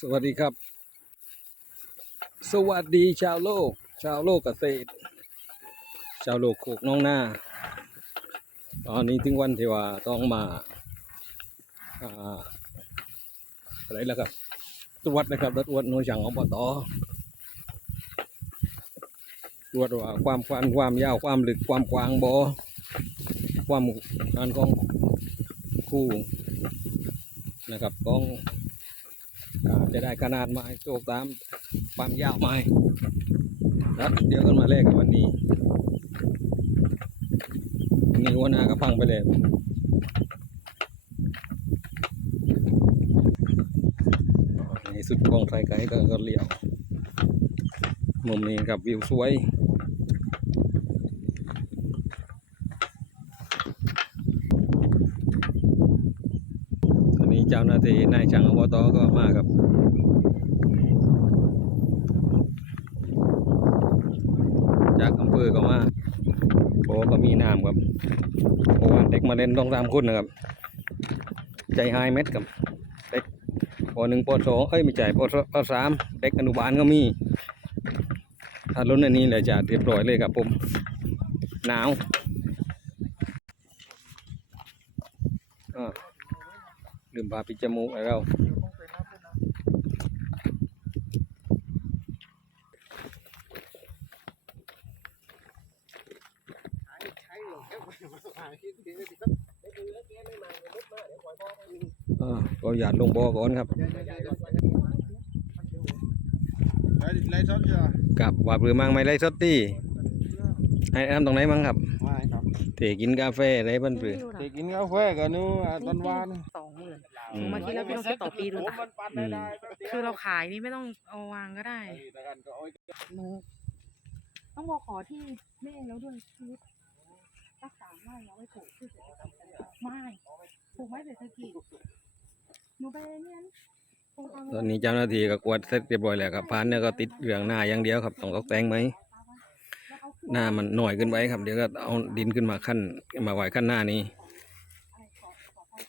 สวัสดีครับ สวัสดีชาวโลก ชาวโลกเกษตร ชาวโลกโคกน้องหน้า ตอนนี้ถึงวันที่ว่าต้องมาอ่าอะไรแล้วครับ ตรวจนะครับรถอวดหน่วยช่างอบตตรวจว่าความความความยาวความลึกความกว้างบ่ความการของคู่นะครับต้อง จะได้ขนาดไม้โจกตามความยาวไม้แล้วเดี๋ยวกันมาเลขกันวันนี้นี่หัวนาก็พังไปเลยในสุดกองไทยไกด์ก็เลี้ยวมุมนี้ครับวิวสวย ตอนนี้ เจ้าหน้าที่นายช่างอบตก็มาครับจากอำเภอก็มาโอ้ก็มีน้ำครับเพราะว่าเด็กมาเล่นต้องตามคุณนะครับ ใจหายเม็ดครับเด็กปหนึ่งปสองเอ้ยไม่ใช่ปสปสามเด็กอนุบาลก็มีถ้ารุ่นอันนี้เลยจะเรียบร้อยเลยครับผมหนาวอ่า ลืมพาปิดจมูกไอ้เราอ่าก็อย่าลงบ่อก่อนครับไล่ชดเยอะกับว่าเปลือมังไม่ไรสดตี้ให้ทำตรงไหนมั้งครับไม่ครับเทกินกาแฟอะไรบ้านเปลือไปกินกาแฟกันนู้นตอนวานส องหมื่นอืมบางทีเราพี่ลองคิดต่อปีดูนะมันปั่นได้ได้คือเราขายนี่ไม่ต้องเอาวางก็ได้หนูต้องบอกขอที่แม่แล้วด้วยชีวิตรักษาไม้เอาไว้ปลูกพืชเศรษฐกิจไม้ปลูกไม้เศรษฐกิจหนูไปเนี่ยโครงการตอนนี้เจ้าหน้าที่ก็กวาดเสร็จเรียบร้อยแล้วครับพานเนี่ยก็ติดเรื่องหน้าอย่างเดียวครับต้องตกแต่งไหมหน้ามันหน่อยขึ้นไปครับเดี๋ยวก็เอาดินขึ้นมาขั้นมาไว้ขั้นหน้านี้ อะไรขอขอขอ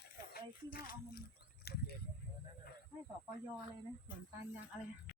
อะ ไรที่ว่าเอามันให้สปยอะไรนะเหมือนการยางอะไร